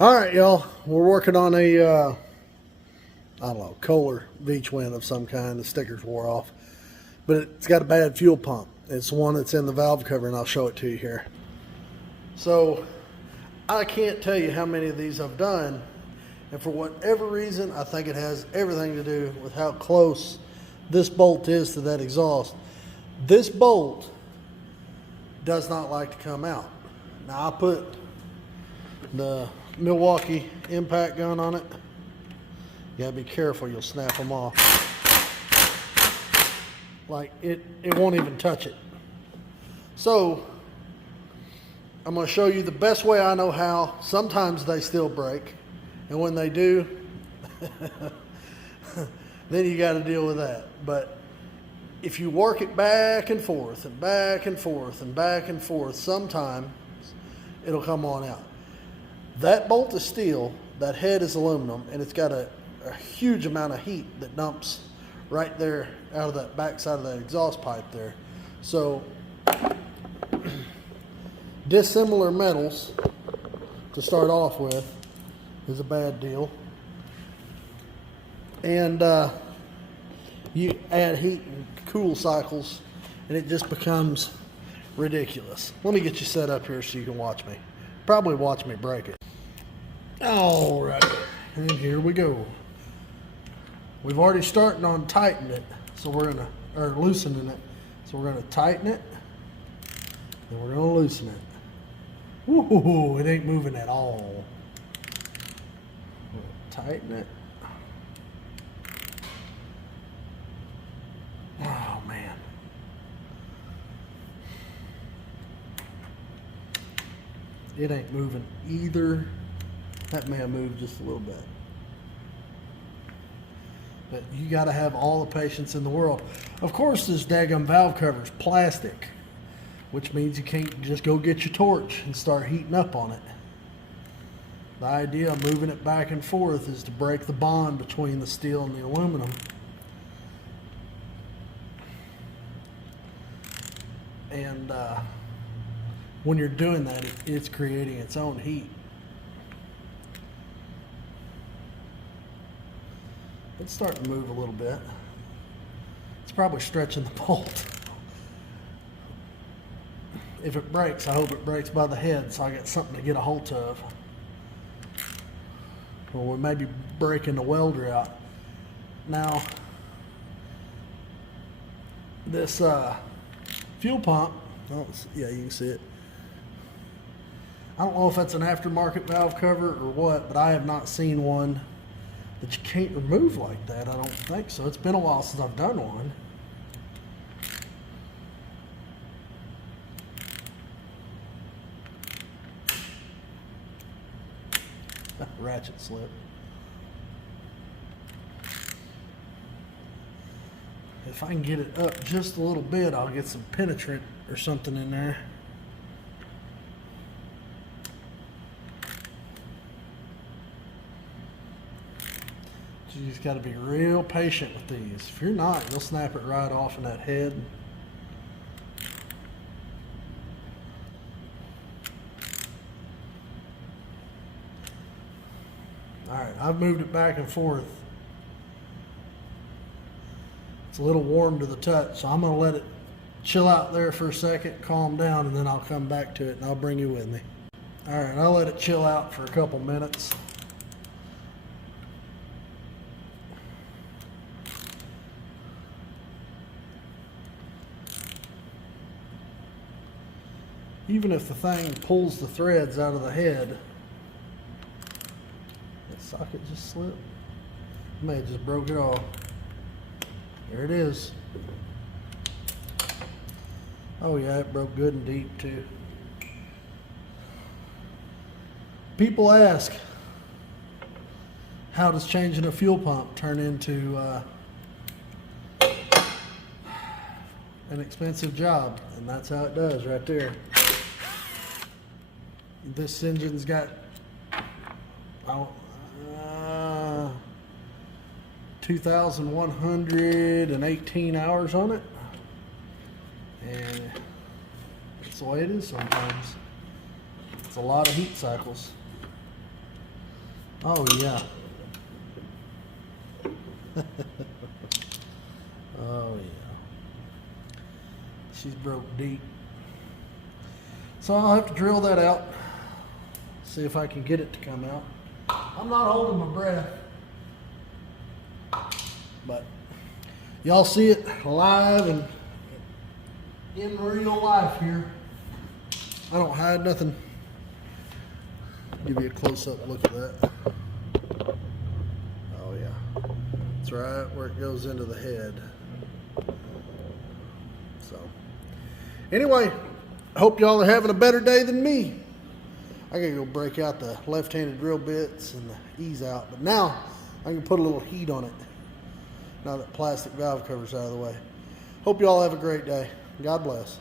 All right, y'all. We're working on a, I don't know, Kohler V-twin of some kind. The stickers wore off. But it's got a bad fuel pump. It's the one that's in the valve cover, and I'll show it to you here. So, I can't tell you how many of these I've done. And for whatever reason, I think it has everything to do with how close this bolt is to that exhaust. This bolt does not like to come out. Now, I put the Milwaukee impact gun on it. You gotta be careful, you'll snap them off. Like it won't even touch it. So I'm gonna show you the best way I know how. Sometimes they still break, and when they do, then you got to deal with that. But if you work it back and forth and back and forth and back and forth, sometimes it'll come on out. That bolt is steel, that head is aluminum, and it's got a huge amount of heat that dumps right there out of that back side of that exhaust pipe there. So dissimilar metals to start off with is a bad deal. And you add heat and cool cycles and it just becomes ridiculous. Let me get you set up here so you can watch me. Probably watch me break it. All right, and here we go. We've already started on tightening it, so we're gonna, or loosening it. So we're gonna tighten it, and we're gonna loosen it. Ooh, it ain't moving at all. Tighten it. Oh man. It ain't moving either. That may have moved just a little bit. But you got to have all the patience in the world. Of course, this daggum valve cover is plastic, which means you can't just go get your torch and start heating up on it. The idea of moving it back and forth is to break the bond between the steel and the aluminum. And when you're doing that, it's creating its own heat. It's starting to move a little bit. It's probably stretching the bolt. If it breaks, I hope it breaks by the head so I got something to get a hold of. Or we may be breaking the welder out. Now, this fuel pump, oh, yeah, you can see it. I don't know if that's an aftermarket valve cover or what, but I have not seen one that you can't remove like that. I don't think so. It's been a while since I've done one. Ratchet slip. If I can get it up just a little bit, I'll get some penetrant or something in there. You just got to be real patient with these. If you're not, you'll snap it right off in that head. Alright, I've moved it back and forth. It's a little warm to the touch, so I'm going to let it chill out there for a second, calm down, and then I'll come back to it and I'll bring you with me. Alright, I'll let it chill out for a couple minutes. Even if the thing pulls the threads out of the head, that socket just slipped. I may have just broke it off. There it is. Oh yeah, it broke good and deep too. People ask, how does changing a fuel pump turn into an expensive job? And that's how it does right there. This engine's got 2,118 hours on it, and that's the way it is sometimes. It's a lot of heat cycles. Oh yeah. Oh yeah. She's broke deep. So I'll have to drill that out. See if I can get it to come out. I'm not holding my breath. But y'all see it live and in real life here. I don't hide nothing. Give you a close-up look at that. Oh yeah. That's right where it goes into the head. So anyway, I hope y'all are having a better day than me. I gotta go break out the left-handed drill bits and the ease out, but now I can put a little heat on it now that plastic valve cover's out of the way. Hope y'all have a great day. God bless.